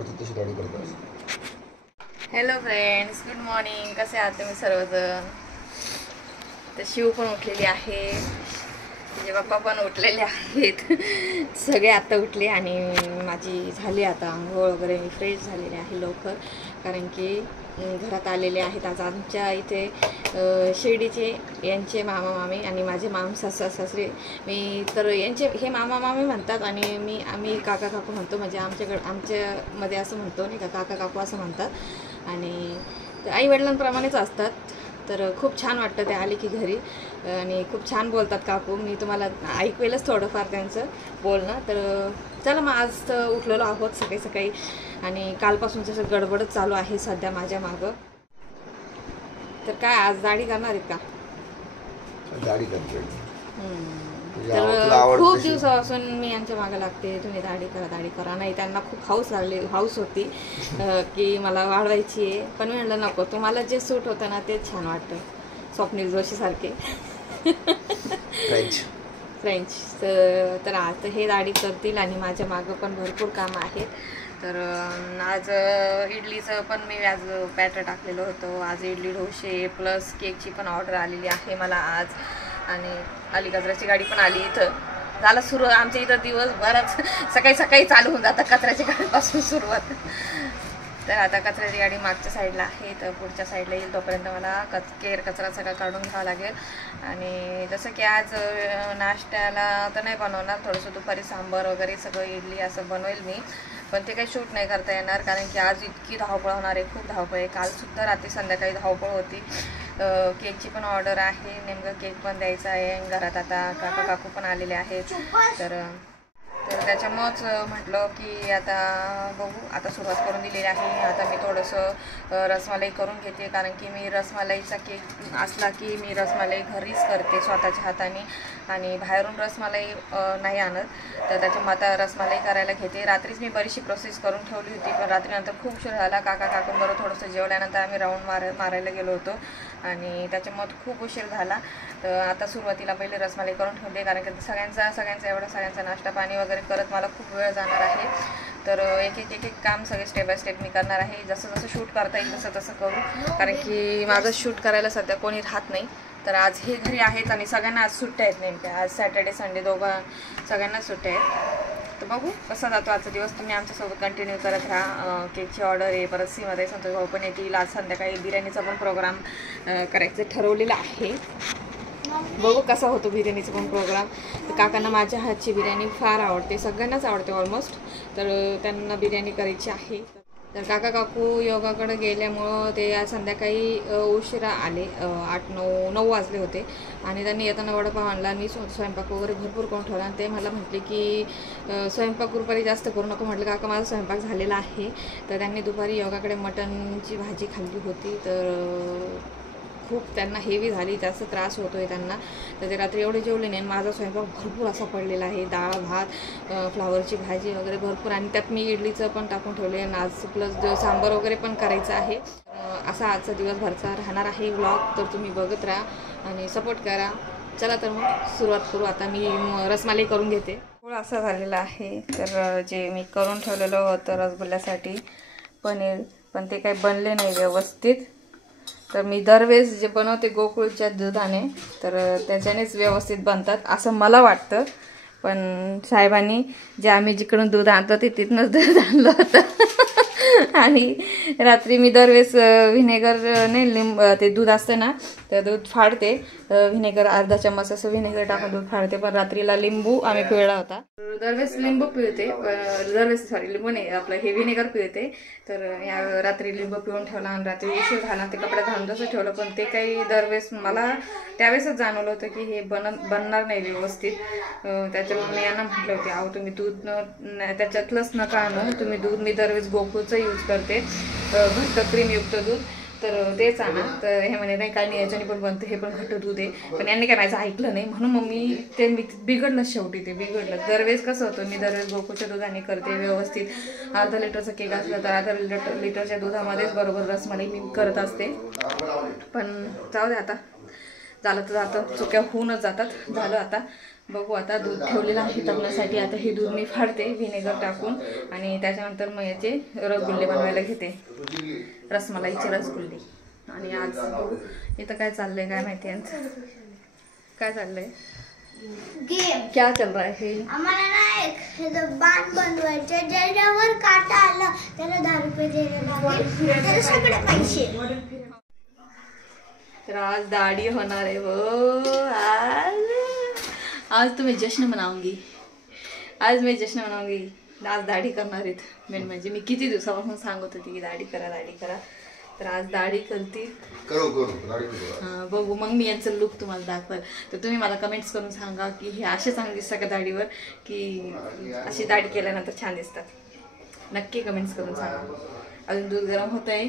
आवडते तशी दाढी करतात. Hello friends, good morning. कसे आहात तुम्ही सर्वजण? तर शिव पण उठलेली आहे, तिचे पप्पा पण उठलेले आहेत. सगळे आता उठले आणि माझी झाली आता आंघोळ वगैरे. मी फ्रेश झालेले आहे लवकर, कारण की घरात आलेले आहेत आज आमच्या इथे शिर्डीचे यांचे मामा मामी आणि माझे सासरे. मी तर यांचे हे मामा मामी म्हणतात आणि आम्ही काका काकू म्हणतो. म्हणजे आमच्यामध्ये असं म्हणतो नाही का, काका काकू असं म्हणतात आणि आई वडिलांप्रमाणेच असतात. तर खूप छान वाटतं ते आले की घरी आणि खूप छान बोलतात काकू. मी तुम्हाला ऐकवेलच थोडंफार त्यांचं बोलणं. तर चला मग आज तर उठलेलो आहोत सकाळी सकाळी आणि कालपासून जसं गडबडच चालू आहे सध्या माझ्या मागं. तर काय आज दाढी करणार आहेत का? दाढी करते. तर खूप दिवसापासून मी यांच्या मागे लागते, तुम्ही दाढी करा. नाही, त्यांना खूप हाऊस होती की मला वाढवायची आहे, पण मी म्हणलं नको, तुम्हाला जे सूट होतं ना तेच छान वाटतं. स्वप्नील जोशी सारखे फ्रेंच. तर आज हे दाढी करतील आणि माझ्या मागं पण भरपूर कामं आहेत. तर आज इडलीचं पण मी आज बॅटर टाकलेलं होतं. आज इडली डोसे प्लस केकची पण ऑर्डर आलेली आहे मला आज. आणि आली कचऱ्याची गाडी पण आली. इथं झालं सुरू आमच्या इथं दिवसभरात सकाळी सकाळी चालू होऊन जातं कचऱ्याच्या गाडीपासून सुरुवात. तर आता कचऱ्याची गाडी मागच्या साईडला आहे, तर पुढच्या साईडला येईल तोपर्यंत मला कचरा सगळा काढून घ्यावा लागेल. आणि जसं की आज नाश्त्याला तर नाही बनवणार, थोडंसं दुपारी सांबार वगैरे सगळं इडली असं बनवेल मी, पण ते काही शूट नाही करता येणार कारण की आज इतकी धावपळ होणार आहे, खूप धावपळ आहे. कालसुद्धा रात्री संध्याकाळी धावपळ होती. केकची पण ऑर्डर आहे, नेमकं केक पण द्यायचा आहे घरात. आता काका काकू पण आलेले आहेत. तर त्याच्यामुळंच म्हटलं की आता बघू, आता सुरुवात करून दिलेली आहे. आता मी थोडंसं रसमलाई करून घेते, कारण की मी रसमलाईचा केक असला की मी रसमलाई घरीच करते स्वतःच्या हाताने आणि बाहेरून रसमलाई नाही आणत. तर त्याच्यामुळे आता रसमलाई करायला घेते. रात्रीच मी बरीचशी प्रोसेस करून ठेवली होती, पण रात्रीनंतर खूप उशीर झाला. काका काकूंबरोबर थोडंसं जेवल्यानंतर आम्ही राऊंड मारायला गेलो होतो आणि त्याच्यामुळे खूप उशीर झाला. तर आता सुरुवातीला पहिले रसमलाई करून ठेवते, कारण की सगळ्यांचा नाश्ता पाणी वगैरे करत मला खूप वेळ जाणार आहे. तर एक एक काम सगळे स्टेप बाय स्टेप मी करणार आहे. जसं शूट करता येईल तसं करू, कारण की माझं शूट करायला सध्या कोणी राहत नाही. तर आज हे घरी आहेत आणि सगळ्यांना आज सुट्ट्या आहेत नेमक्या. आज सॅटर्डे संडे सगळ्यांना सुट्ट्या आहेत. तर बघू कसा जातो आजचा दिवस. तुम्ही आमच्यासोबत कंटिन्यू करत राहा. केकची ऑर्डर आहे, परत सीमध्ये संतोष भाऊ पण येतील. आज संध्याकाळी बिर्याणीचा पण प्रोग्राम करायचं ठरवलेला आहे. बघू कसा होतो बिर्याणीचा पण प्रोग्राम. तर काकांना माझ्या हातची बिर्याणी फार आवडते, सगळ्यांनाच आवडते ऑलमोस्ट. तर त्यांना बिर्याणी करायची आहे. तर काका काकू योगाकडे गेल्यामुळं ते आज संध्याकाळी उशिरा आले. 8-9 वाजले होते आणि त्यांनी येताना वडापाव आणला. मी स्वयंपाक वगैरे भरपूर करून ठेवला आणि ते मला म्हटले की स्वयंपाक दुपारी जास्त करू नको. म्हटलं काका माझा स्वयंपाक झालेला आहे. तर त्यांनी दुपारी योगाकडे मटनची भाजी खाल्ली होती. तर खूप त्यांना हेवी झाली, जास्त त्रास होतो आहे त्यांना. तर ते रात्री एवढे जेवले नाही. माझा स्वयंपाक भरपूर असा पडलेला आहे, डाळ भात फ्लावरची भाजी वगैरे भरपूर, आणि त्यात मी इडलीचं पण टाकून ठेवले आणि आज प्लस सांबार वगैरे पण करायचं आहे. असा आजचा दिवसभरचा राहणार आहे व्लॉग. तर तुम्ही बघत राहा आणि सपोर्ट करा. चला तर मग सुरुवात करू. आता मी रसमलाई करून घेते. थोडं असं झालेलं आहे. तर जे मी करून ठेवलेलं होतं रसगुल्ल्यासाठी पनीर, पण ते काही बनले नाही व्यवस्थित. तर मी दरवेळेस जे बनवते गोकुळच्या दुधाने, तर त्याच्यानेच व्यवस्थित बनतात असं मला वाटतं. पण साहेबांनी जे आम्ही जिकडून दूध आणतो ते तिथूनच दूध आणलं होतं आणि रात्री मी दरवेळेस व्हिनेगर नाही ते दूध असतं ना, तर दूध फाडते. व्हिनेगर अर्धा चम्मच असं व्हिनेगर टाकून दूध फाडते, पण रात्रीला लिंबू आम्ही पिळला होता. दरवेळेस लिंबू पिळते, लिंबू नाही आपलं हे व्हिनेगर पिळते. तर या रात्री लिंबू पिळून ठेवला आणि रात्री उशीर झाला ते कपड्यात घालून तसं ठेवलं. पण ते काही दरवेळेस मला त्यावेळेसच जाणवलं होतं की हे बनणार नाही व्यवस्थित. त्याच्यामुळे मी यांना म्हटलं होते, अहो तुम्ही दूध त्याच्यातलंच नका आणू, तुम्ही दूध मी दरवेळेस गोकुळचं यूज करते, घट्ट क्रीमयुक्त दूध, तर तेच आणा. तर हे म्हणे नाही काय नाही, याच्याने पण बनतं, हे पण घट्ट दूध आहे. पण यांनी काय माझं ऐकलं नाही, म्हणून मग मी ते बिघडलं. शेवटी ते बिघडलं. दरवेळेस कसं होतं, मी दरवेळेस गोकुळच्या दुधाने करते व्यवस्थित. अर्धा लिटरचा केक असला तर अर्धा लिटरच्या दुधामध्येच बरोबर रसमलाई मी करत असते. पण जाऊ दे, आता झालं तर जातं, चुक्या होऊनच जातात. झालं आता बघू आता दूध ठेवलेलं आहे तापण्यासाठी. आता हे दूध मी फाडते व्हिनेगर टाकून आणि त्याच्यानंतर मग याचे रसगुल्ले बनवायला घेते, रसमलाईचे रसगुल्ले. आणि आज बघू इथं काय चाललंय काय माहिती यांचं काय चाललंय. क्या चल रहा है. आम्हाला ना एक बाण बनवायचे ज्याच्यावर काटा आला त्याला 10 रुपये द्यायला लागेल, त्याला सगळे पैसे. तर आज दाढी होणार आहे वो. आज तुम्ही जश्न मनाऊंगी, आज मी जश्न मनाऊंगी. आज दाढी करणार आहेत. मेन म्हणजे मी किती दिवसापासून सांगत होती की दाढी करा दाढी करा. तर आज दाढी करते. हां बघू मग मी यांचं लुक तुम्हाला दाखवाल. तर तुम्ही मला कमेंट्स करून सांगा की हे असे चांगले दिसतात का दाढीवर, की अशी दाढी केल्यानंतर छान दिसतात. नक्की कमेंट्स करून सांगा. अजून दूध गरम होत आहे,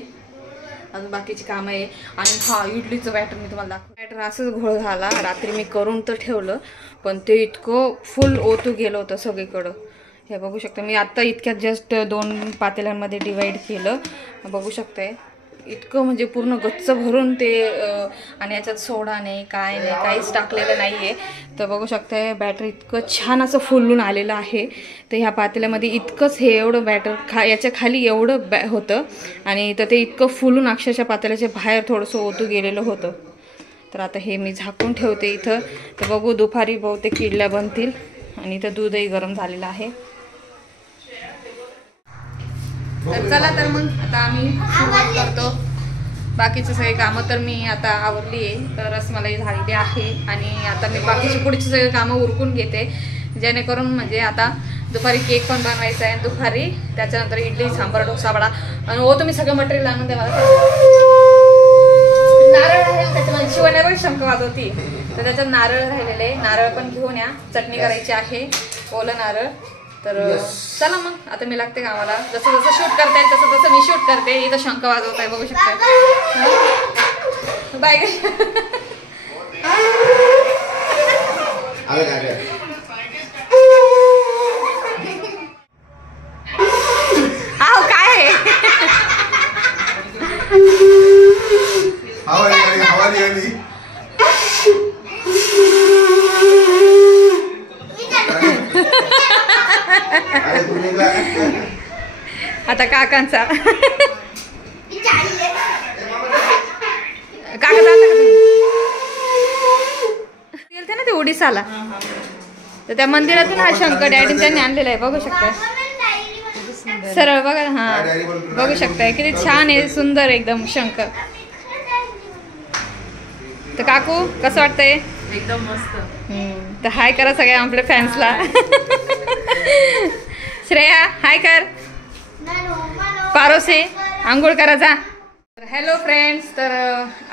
अजून बाकीची कामं आहे. आणि हा इडलीचं बॅटर मी तुम्हाला दाखवतो. बॅटर असंच घोळ झाला, रात्री मी करून तर ठेवलं पण ते इतकं फुल ओतू गेलं होतं सगळीकडं. हे बघू शकता मी आत्ता इतक्यात जस्ट 2 पातेल्यांमध्ये डिवाईड केलं. बघू शकताय इतकं म्हणजे पूर्ण गच्च भरून ते. आणि याच्यात सोडा नाही काय नाही काहीच टाकलेलं नाही आहे. तर बघू शकताय बॅटर इतकं छान असं फुलून आलेलं आहे. तर ह्या पातेल्यामध्ये इतकंच हे एवढं बॅटर याच्या खाली एवढं होतं आणि तर ते इतकं फुलून अक्षरशः पातेल्याच्या बाहेर थोडंसं ओतू गेलेलं होतं. तर आता हे मी झाकून ठेवते इथं. तर बघू दुपारी बहुतेक इडल्या बनतील. आणि इथं दूधही गरम झालेलं आहे. तर चला तर मग आता आम्ही सुरुवात करतो. बाकीचे सगळे कामं तर मी आता आवरली आहे. तर रसमलाई झालेली आहे आणि आता मी बाकीची पुढची सगळे कामं उरकून घेते, जेणेकरून म्हणजे आता दुपारी केक पण बनवायचा आहे. दुपारी त्याच्यानंतर इडली सांबार डोसा वडा. आणि हो तुम्ही सगळं मटेरियल आणून द्या मला. नारळ आहे त्याच्यामध्ये शिवण्यावर शंख वाजवती. तर त्याच्यात नारळ राहिलेले, नारळ पण घेऊन या. चटणी करायची आहे ओलं नारळ. तर चला मग आता मी लागते कामाला. जसं जसं शूट करता येईल तसं तसं मी शूट करते. इथं शंख वाजवत आहे बघू शकता. बाय. आहो काय आता काकांचा काका जाता का गेलते ना ते ओडिसाला. तर त्या मंदिरातून हा शंकर डॅडी त्यांनी आणलेला आहे बघू शकता. सरळ बघा. हा बघू शकताय किती छान आहे, सुंदर एकदम शंकर. तर काकू कसं वाटतंय. एकदम मस्त. तर हाय करा सगळ्या आपल्या फॅन्सला. श्रेया हाय कर. पारोसे आंघोळ करा जा. Hello friends. तर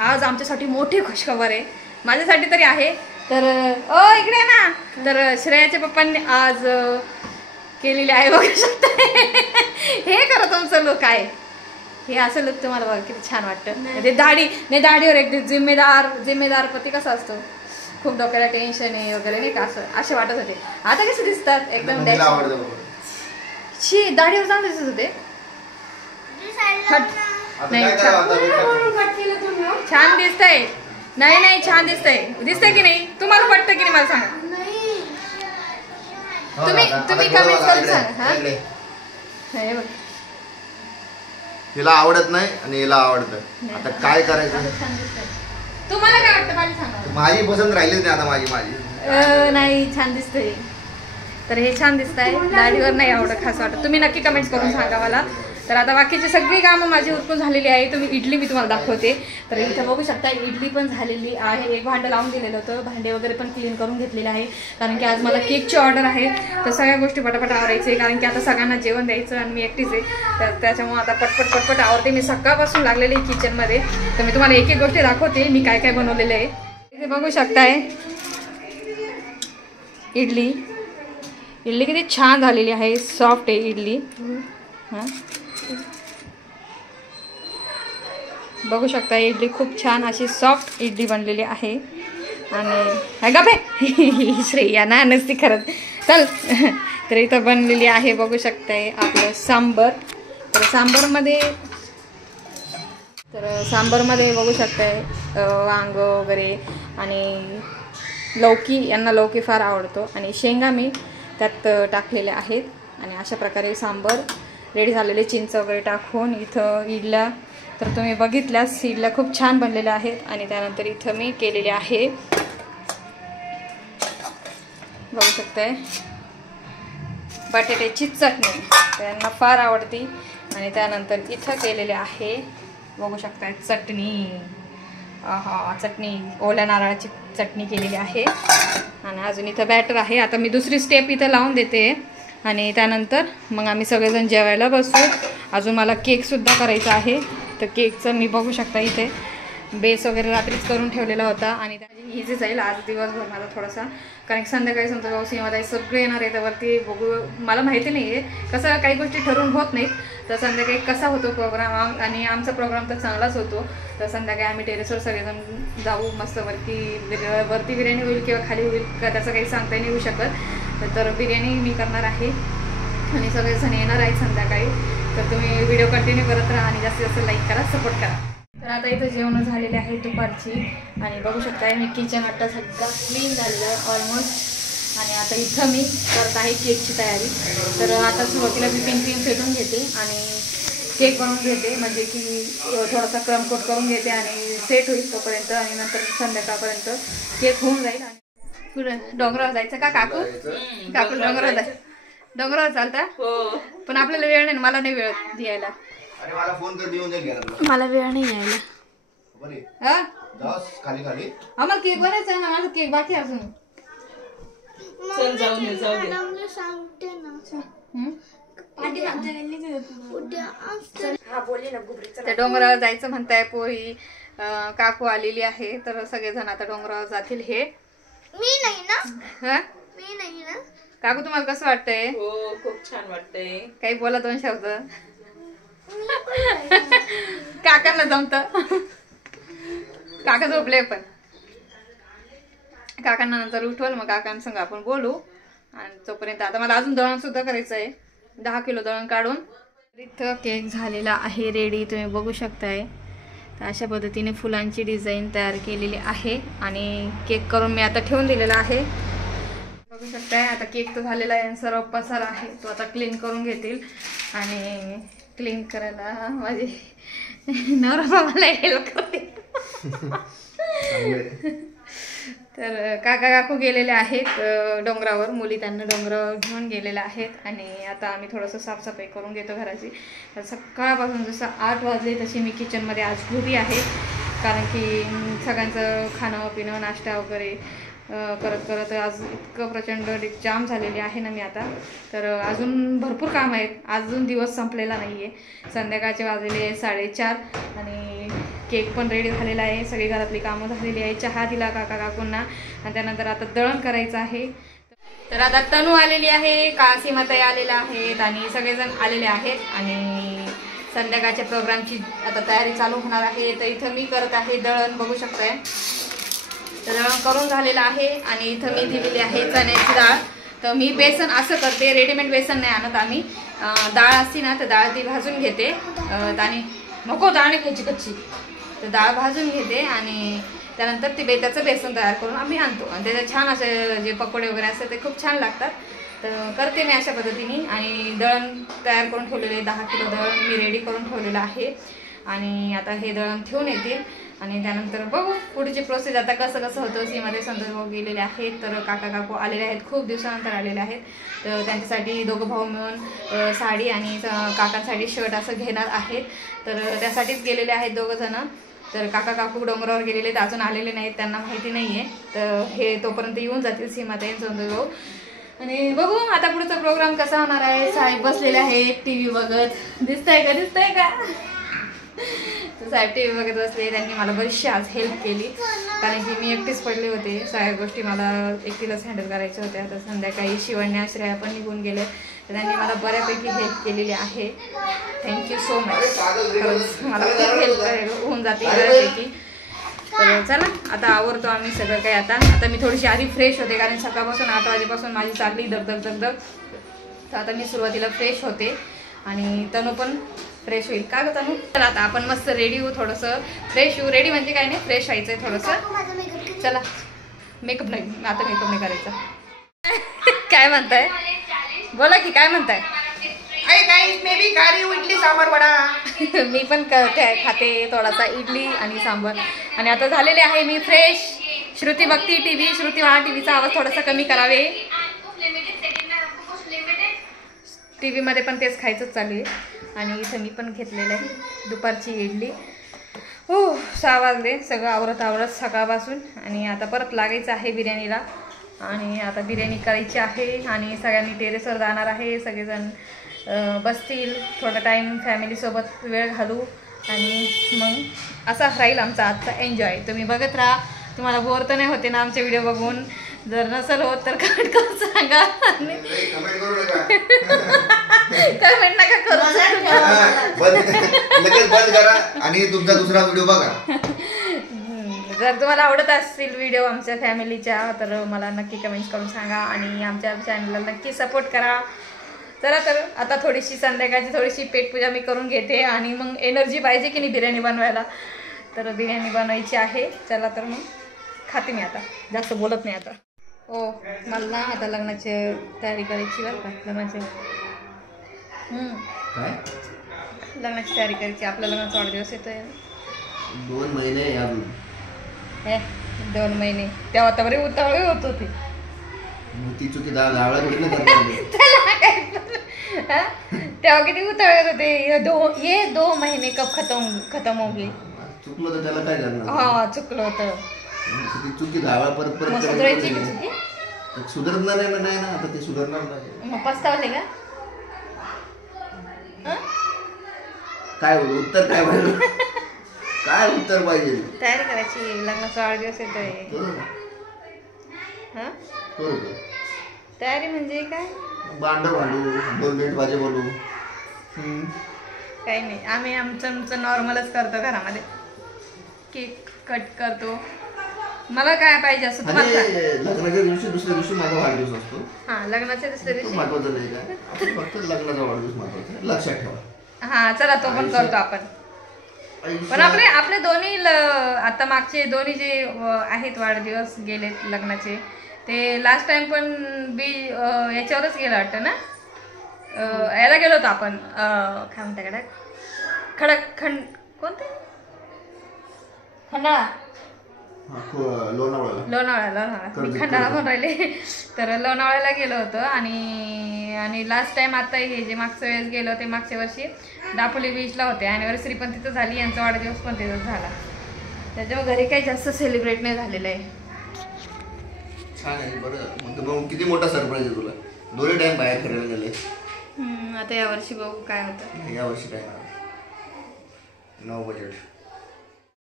आज आमच्यासाठी मोठी खुशखबर आहे, माझ्यासाठी तरी आहे. तर ओ इकडे ना. तर श्रेयाच्या पप्पांनी आज केलेले आहे बघू शकता. हे करा तुमचं लुक आहे हे असं लुक तुम्हाला बघा किती छान वाटतं. ते दाढी नाही, दाढीवर एक जिम्मेदार पती कसा असतो, खूप डोक्याला टेन्शन आहे वगैरे नाही का, असं असे वाटत होते. आता कसे दिसतात एकदम शी. दाढीवर चांगले दिसत होते. नाही छान दिसतंय. नाही नाही छान दिसतंय की नाही. तुम्हाला पटतं की नाही मला सांगा. तुम्ही कमेंट करून सांगा. हे बघ तिला आवडत नाही आणि हिला आवडतं. आता काय करायचं. तुम्हाला काय वाटतं मला सांगा. माझी पसंत राहिलीच नाही आता. माझी नाही छान दिसतंय. तर हे छान दिसतंय. दाढीवर नाही आवडत खास वाटत. तुम्ही नक्की कमेंट्स करून सांगा मला. तर आता बाकीची सगळी कामं माझी उरकून झालेली आहे. तुम्ही इडली मी तुम्हाला दाखवते. तर इथं बघू शकता इडली पण झालेली आहे. एक भांडं लावून दिलेलं होतं, भांडे वगैरे पण क्लीन करून घेतलेले आहे. कारण की आज मला केकची ऑर्डर आहे. तर सगळ्या गोष्टी पटापट आवरायचे, कारण की आता सगळ्यांना जेवण द्यायचं आणि मी एकटीच आहे. तर त्याच्यामुळे आता पटपट आवरते. मी सकाळपासून लागलेले आहे किचनमध्ये. तर मी तुम्हाला एक एक गोष्टी दाखवते मी काय काय बनवलेलं आहे. इथे बघू शकताय इडली किती छान झालेली आहे, सॉफ्ट आहे इडली. हां बघू शकता इडली खूप छान अशी सॉफ्ट इडली बनलेली आहे. आणि गप्पे श्रेया ना नसती खरंच. चल तर इथं बनलेली आहे बघू शकताय आपलं सांबर. तर सांबरमध्ये बघू शकताय वांग वगैरे आणि लौकी, यांना लौकी फार आवडतो आणि शेंगा मी त्यात टाकलेल्या आहेत. आणि अशा प्रकारे सांबर रेडी झालेले, चिंच वगैरे टाकून. इथं इडल्या तर तुम्ही बघितल्यास इडल्या खूप छान बनलेल्या आहेत. आणि त्यानंतर इथं मी केलेले आहे, बघू शकताय, बटाट्याची चटणी, त्यांना फार आवडती. आणि त्यानंतर इथं केलेले आहे, बघू शकताय, चटणी. चटणी, ओल्या नारळाची चटणी केलेली आहे. आणि अजून इथं बॅटर आहे. आता मी दुसरी स्टेप इथं लावून देते आणि त्यानंतर मग आम्ही सगळेजण जेवायला बसू. अजून मला केकसुद्धा करायचा आहे. तर केकचं मी बघू शकता इथे बेस वगैरे रात्रीच करून ठेवलेला होता. आणि त्याची इझी जाईल आज दिवसभर माझा थोडासा, कारण की संध्याकाळी समजा भाऊ सीमाताई सगळे येणार आहे. त्यावरती बघू, मला माहिती नाही आहे कसं, काही गोष्टी ठरवून होत नाहीत. तर संध्याकाळी कसा होतो प्रोग्राम, आणि आमचा प्रोग्राम तर चांगलाच होतो. तर संध्याकाळी आम्ही टेरेसवर सगळेजण जाऊ, मस्त वरती बिर्याणी होईल किंवा खाली होईल का त्याचं काही सांगता नाही येऊ शकत. तर बिर्याणी मी करणार आहे आणि सगळेजण येणार आहेत संध्याकाळी. तर तुम्ही व्हिडिओ कंटिन्यू करत राहा आणि जास्तीत जास्त लाईक करा, सपोर्ट करा. तर आता इथं जेवण झालेले आहे दुपारची. आणि बघू शकता मी किचन आत्ता सगळं क्लीन झालेलं आहे ऑलमोस्ट. आणि आता इथं मी करत आहे केकची तयारी. तर आता सुरुवातीला मी पिन फेटून घेते आणि केक बनवून घेते, म्हणजे की थोडासा क्रम कोट करून घेते आणि सेट होईल तोपर्यंत. आणि नंतर संध्याकाळपर्यंत केक होऊन जाईल. आणि पुढं डोंगरावर जायचं का काकू? काकू डोंगरावर जायचं, डोंगरावर चालता? पण आपल्याला वेळ नाही, मला नाही वेळ द्यायला. मला फोन कर, देऊन जाईल घरात. मला वेळ नाही यायला. खाली खाली आम्हाला केक बनायचा आहे ना, माझा केक बाकी अजून. त्या डोंगरावर जायचं म्हणताय पोरी. काकू आलेली आहे, तर सगळेजण आता डोंगरावर जातील. हे मी नाही ना, हा मी नाही ना. काकू तुम्हाला कसं वाटतंय? हो, खूप छान वाटतंय. काही बोला, 2 शब्द. काकांना जमत, काका झोपले, पण काकांना नंतर उठवल, मग काकांसंग आपण बोलू. आणि तोपर्यंत आता मला अजून दळण सुद्धा करायचं आहे, 10 किलो दळण काढून. इथं केक झालेला आहे रेडी, तुम्ही बघू शकताय. तर अशा पद्धतीने फुलांची डिझाईन तयार केलेली आहे आणि केक करून मी आता ठेवून दिलेला आहे, बघू शकताय. आता केक तर झालेला आहे, सर्व पसारा आहे तो आता क्लीन करून घेतील. आणि क्लीन करायला माझे नवरा बाबाला हेल्प करते. तर काका काकू गेलेले आहेत डोंगरावर, मुली त्यांना डोंगरावर घेऊन गेलेल्या आहेत. आणि आता आम्ही थोडंसं साफसफाई करून घेतो घराची. तर सकाळपासून जसं 8 वाजले तशी मी किचनमध्ये आज उभी आहे, कारण की सगळ्यांचं खाणं पिणं नाश्ता वगैरे करत करत आज इतकं प्रचंड जाम झालेली आहे ना मी आता. तर अजून भरपूर काम आहेत, अजून दिवस संपलेला नाही आहे. संध्याकाळचे वाजलेले 4:30 आणि केक पण रेडी झालेला आहे, सगळी घरातली कामं झालेली आहे. चहा दिला काका काकूंना आणि त्यानंतर आता दळण करायचं आहे. तर आता तनू आलेली आहे, सीमाताई आलेल्या आहेत आणि सगळेजण आलेले आहेत. आणि संध्याकाळच्या प्रोग्रामची आता तयारी चालू होणार आहे. तर इथं मी करत आहे दळण, बघू शकताय. तर दळण करून झालेलं आहे आणि इथं मी दिलेली आहे चण्याची डाळ. तर मी बेसन असं करते, रेडीमेड बेसन नाही आणत आम्ही. डाळ असते ना, तर डाळ ती भाजून घेते. आणि नको डाळ नाही खायची कच्ची, तर डाळ भाजून घेते आणि त्यानंतर ती त्याचं बेसन तयार करून आम्ही आणतो. आणि त्याचे छान असे जे पकोडे वगैरे असतात ते खूप छान लागतात. तर करते मी अशा पद्धतीने. आणि दळण तयार करून ठेवलेले 10 किलो दळण मी रेडी करून ठेवलेलं आहे. आणि आता हे दळण ठेवून येते आणि त्यानंतर बघू पुढची प्रोसेस आता कसं कसं होतं. सीमध्ये संतोष भाऊ गेलेले आहेत, तर काका काकू आलेले आहेत, खूप दिवसानंतर आलेले आहेत. तर त्यांच्यासाठी दोघं भाऊ मिळून साडी आणि काकांसाठी शर्ट असं घेणार आहेत. तर त्यासाठीच गेलेले आहेत दोघं जण. तर काका काकू डोंगरावर गेलेले तर अजून आलेले नाहीत, त्यांना माहिती नाही आहे. तर हे तोपर्यंत येऊन जातील सीमाताई संतोष भाऊ. आणि बघू आता पुढचा प्रोग्राम कसा होणार आहे. साहेब बसलेले आहेत टीव्ही बघत, दिसतंय का? तर साहेब टीव्ही बघत बसले. त्यांनी मला बरीचशी आज हेल्प केली, कारण की मी एकटीच पडले होते. सगळ्या गोष्टी मला एकटीलाच हँडल करायच्या होत्या. तर संध्याकाळी शिवण्या श्रेया पण निघून गेले, तर त्यांनी मला बऱ्यापैकी हेल्प केलेली आहे. थँक्यू सो मच, खरंच मला खूप हेल्प होऊन जाते बऱ्यापैकी. तर चला आता आवरतो आम्ही सगळं काही. आता मी थोडीशी आधी फ्रेश होते, कारण सकाळपासून 8 वाजेपासून माझी चालली दगदग. तर आता मी सुरुवातीला फ्रेश होते आणि तनू पण फ्रेश होईल. का ग तनू? चला आता आपण मस्त रेडी होऊ, थोडंसं फ्रेश होऊ. रेडी म्हणजे काय नाही, फ्रेश व्हायचंय थोडंसं. चला मेकअप नाही, आता मेकअप नाही करायचा. काय म्हणताय, बोला की काय म्हणताय. इडली सांबार वडा. मी पण खाते थोडासा इडली आणि सांबार. आणि आता झालेले आहे मी फ्रेश. श्रुती बघती टीव्ही. श्रुती मला टीव्हीचा आवाज थोडासा कमी करावे. टीव्ही मध्ये पण तेच खायचंच चालू आहे. आणि इथं मी पण घेतलेलं आहे दुपारची इडली. 6 वाजले, सगळं आवरत सकाळपासून. आणि आता परत लागायचं आहे बिर्याणीला. आणि आता बिर्याणी करायची आहे आणि सगळ्यांनी टेरेसवर जाणार आहे. सगळेजण बसतील, थोडा टाईम फॅमिलीसोबत वेळ घालू आणि मग असा राहील आमचा आजचा एन्जॉय. तुम्ही बघत राहा. तुम्हाला बोर तर नाही होते ना आमचे व्हिडिओ बघून. जर नसेल होत तर कमेंट करून सांगा. कमेंट नका करू, लगेच बंद करा आणि तुमचा दुसरा व्हिडिओ बघा. जर तुम्हाला आवडत असतील व्हिडिओ आमच्या फॅमिलीच्या तर मला नक्की कमेंट करून सांगा आणि आमच्या चॅनलला नक्की सपोर्ट करा. चला तर आता थोडीशी संध्याकाळची थोडीशी पेटपूजा मी करून घेते आणि मग एनर्जी पाहिजे की नाही बिर्याणी बनवायला. तर बिर्याणी बनवायची आहे. चला तर मग खाते मी आता, जास्त बोलत नाही आता. मला ना आता लग्नाची तयारी करायची बरं का. लग्नाची तयारी करायची. आपल्या लग्नाचा वाढदिवस येतोय. 2 महिने अजून. 2 महिने तेव्हा तर बरे उतावळे होत होते. ती चुकी त्याला तेव्हा किती उतावळे होते. ये 2 महिने कब खत्म हो गए. चुकलं तर त्याला काय करणार. हा चुकलं होतं. चुकी धावळा परत सुधारायची सुधारणार नाही ना. आता ते सुधारणार नाही. मग पस्तावले का. काय उत्तर काय पाहिजे. काय उत्तर पाहिजे. तयारी करायची. लग्नाचा वाढदिवस येतोय. तयारी म्हणजे काय. भांडू 2 मिनिट वाजे बोलू. काही नाही. आम्ही आमचं नॉर्मलच करतो घरामध्ये. केक कट करतो. मला काय पाहिजे असं तुम्हाला. लग्नाच्या दिवशी दुसऱ्या दिवशी माझा वाढदिवस असतो. लग्नाच्या दुसऱ्या दिवशी महत्वाचं नाही काय. फक्त लग्नाचा वाढदिवस महत्वाचा लक्षात ठेवा. चला तो पण करतो आपण. पण आपले दोन्ही आता मागचे दोन्ही जे आहेत वाढदिवस गेले लग्नाचे ते लास्ट टाइम पण याच्यावरच गेलं वाटतं ना. याला गेलो होतो आपण. काय म्हणता कोणते खंडाळा. लोणावळा मी खंडाळा म्हणून राहिले. तर लोणावळ्याला गेलो होतो. आणि लास्ट टाइम आता हे जे मागच्या वेळेस गेलो ते मागच्या वर्षी दापोली बीचला होते. अॅनिव्हर्सरी पण तिथं झाली. यांचा वाढदिवस पण तिथं झाला. त्याच्यामुळे घरी काही जास्त सेलिब्रेट नाही झालेलं आहे. छान आहे. बरं किती मोठा सरप्राईज आहे तुला. 2 टाइम बाहेर फिरायला गेले. आता यावर्षी बघू काय होतं. यावर्षी काय नो बजेट.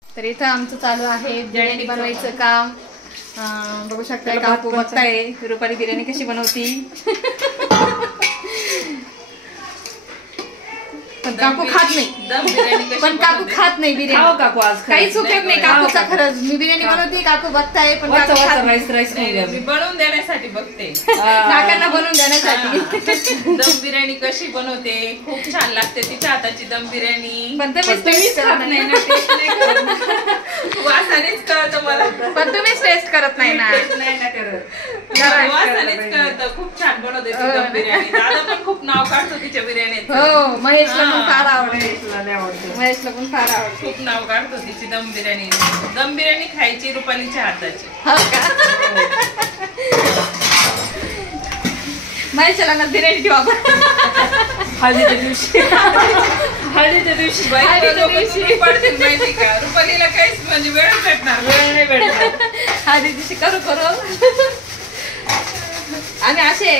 तर इथं आमचं चालू आहे बिर्याणी बनवायचं काम. बघू शकता काकू बघताय रुपाली बिर्याणी कशी बनवती. पण काकू खात नाही. पण काकू खात नाही बिर्याणी. काकू आज काही चुकत नाही काकूचा. खरंच मी बिर्याणी बनवते काकू बघताय पण मी बनवून देण्यासाठी बघते. काकांना बनवून देण्यासाठी. दम बिर्याणी कशी बनवते. खूप छान लागते तिच्या हाताची दम बिर्याणी. पण तुम्हीच खात नाही ना. वासानेच कळतं मला. पण तुम्हीच टेस्ट करत नाही ना. वासानेच कळतं. खूप छान बनवते ती दम बिर्याणी. दादा पण खूप नाव काढतो तिच्या बिर्याणीत. हो महेशला पण फार आवडते. महेशला पण फार आवडते. खूप नाव काढतो तिची दम बिर्याणी. दम बिर्याणी खायची रुपालीच्या हाताची. हो का. महेशला ना बिर्याणी ठेवा. हळदीच्या दिवशी पडतील माहिती का. रुपालीला काहीच म्हणजे वेळ भेटणार. वेळ नाही भेटणार. हळदी दिवशी करू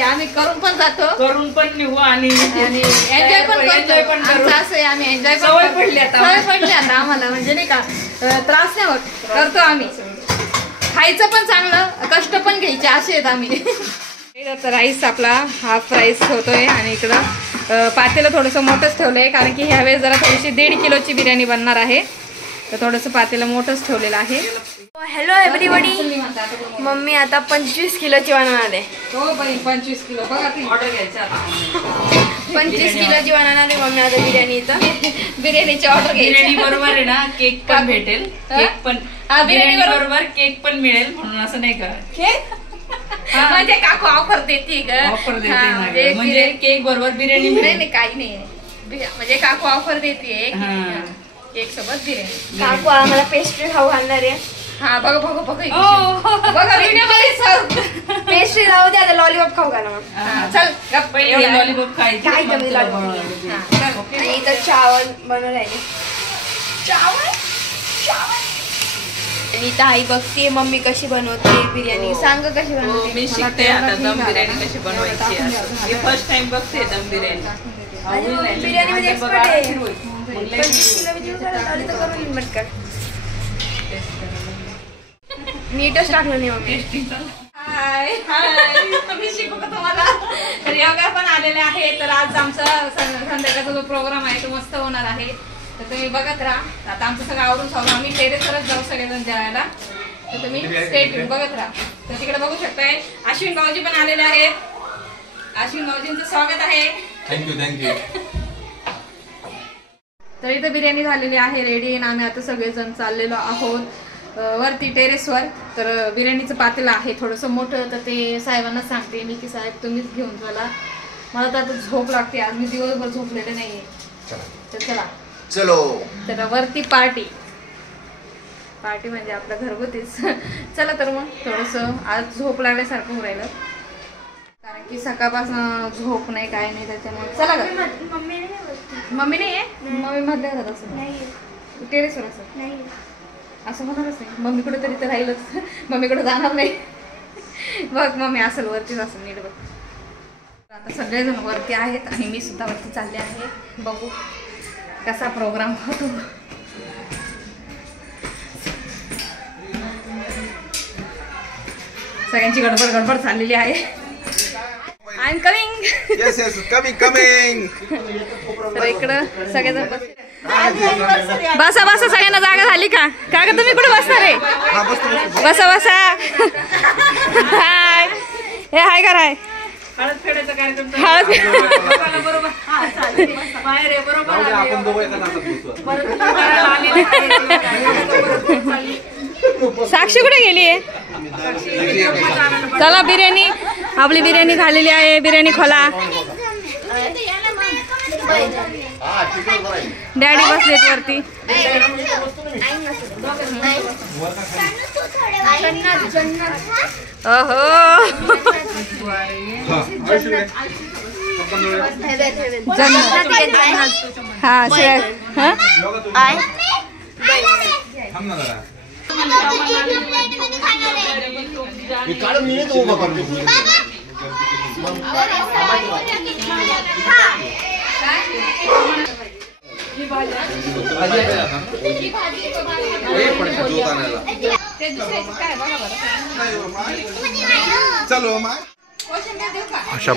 आम्ही करून पण जातो. करून पण निघू आणि एन्जॉय पण करतो. असं आहे आम्ही एन्जॉय सवय पडली आता आम्हाला. म्हणजे नाही का त्रास नाही होत. करतो आम्ही. खायचं पण चांगलं कष्ट पण घ्यायचे असे आहेत आम्ही. राईस आपला हाफ राईस ठेवतोय आणि इकडं पातेलं थोडंसं मोठंच ठेवलंय कारण की ह्यावेळेस जरा थोडीशी 1.5 किलोची बिर्याणी बनणार आहे. तर थोडंसं पातेलं मोठंच ठेवलेलं आहे. Hello everybody. मम्मी आता 25 किलोची बनवणार आहे. हो बाई 25 किलो बघा ती ऑर्डर घ्यायची आता. 25 किलोची बनवणार आहे मम्मी आता बिर्याणी. इथं बिर्याणीची ऑर्डर घ्यायची. बिर्याणी बरोबर आहे ना केक पण भेटेल. केक पण बिर्याणी बरोबर केक पण मिळेल म्हणून असं नाही करत. केक म्हणजे काकू ऑफर देते ग. ऑफर देते म्हणजे केक बरोबर बिर्याणी नाही काही नाही म्हणजे काकू ऑफर देते केक सोबत बिर्याणी. काकू आम्हाला पेस्ट्री खाऊ घालणार आहे. हा बघा बघा बघा बघा व्हिडिओ पेस्ट्री राहू दे. आता लॉलीपॉप खाऊ घाला मग. चल गप्प लॉलीपॉप खायची. आणि इथं चावल बनवलं आहे. चावल आणि इथं आई बघते मम्मी कशी बनवते बिर्याणी. सांग कशी बनवते. मी शिकते आता दम बिर्याणी कशी बनवायची. मी फर्स्ट टाइम बघते दम बिर्याणी. बिर्याणी मध्ये एक्सपर्ट आहे. 25 किलो करून मटकर नीटच टाकलं नाही मम्मी. हाय मी शिकू का तुम्हाला. तर योगा पण आलेले आहे. तर आज आमचा संध्याकाळचा जो प्रोग्राम आहे तो मस्त होणार आहे. तर तुम्ही बघत राहा. आता आमचं सगळं आवरून सवरून आम्ही टेरेसवरच जाऊ सगळेजण जेवायला. तर तुम्ही स्टेट बघत राहा. तर तिकडे बघू शकताय अश्विन भाऊजी पण आलेले आहेत. अश्विन भाऊजींचं स्वागत आहे. थँक्यू. तर इथं बिर्याणी झालेली आहे रेडी. आणि आम्ही आता सगळेजण चाललेलो आहोत वरती टेरेसवर. तर बिर्याणीचं पातेलं आहे थोडंसं मोठं. तर ते साहेबांना सांगते मी की साहेब तुम्हीच घेऊन चला. मला तर आता झोप लागते. आज मी दिवसभर झोपलेले नाहीये. तर चला चलो. तर वरती पार्टी म्हणजे आपलं घरगुतीच. चला तर मग थोडंसं आज झोप लागल्यासारखं होऊ राहिलं. कारण की सकाळपासून झोप नाही काय नाही त्याच्यामुळे. चला ग. मम्मी नाही आहे. मम्मी मधल्या घरात असं टेरेसवर असं असं होणारच नाही. मम्मी कुठे तरी तर राहीलच. मम्मी कुठे जाणार नाही. बघ मम्मी असेल वरतीच असेल नीट बघ. आता सगळेजण वरती आहेत आणि मी सुद्धा वरती चालले आहे. बघू कसा प्रोग्राम होतो. सगळ्यांची गडबड चाललेली आहे. I am coming. Yes coming. तर इकडं सगळेजण बसा सगळ्यांना जागा झाली का. का तुम्ही कुठे बसणार आहे. बसा. हाय हे हाय का हाय. हळद फेडायचा कार्यक्रम बरोबर साक्षी कुठे गेली आहे. चला बिर्याणी आपली बिर्याणी झालेली आहे. बिर्याणी खोला. डॅडी बसलेत वरती. हा अशा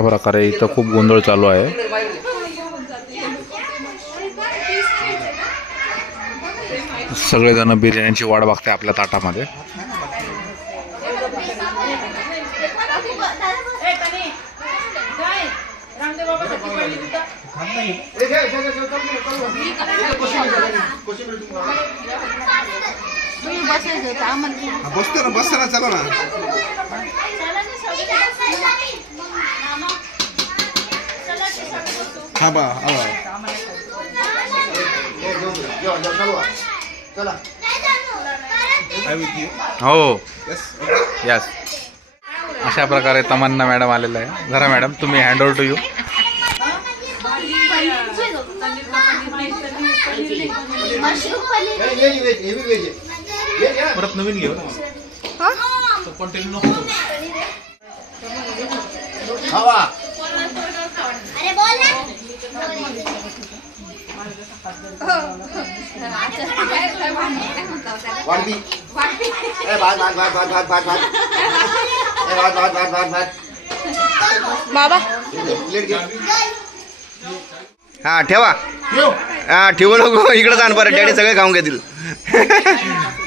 प्रकारे इथं खूप गोंधळ चालू आहे. सगळेजण बिर्याणीची वाट बघते आपल्या ताटामध्ये. बसतो ना चला ना. थांबा हो यस. अशा प्रकारे तमन्ना मॅडम आलेला आहे. जरा मॅडम तुम्ही हँड ओव्हर टू यू. परत नवीन घेऊ कंटिन्यू नको. अरे बोल ना. बाबा हा ठेवा. हा ठेवू नको, इकडे आण परत, डॅडी सगळे खाऊन घेतील.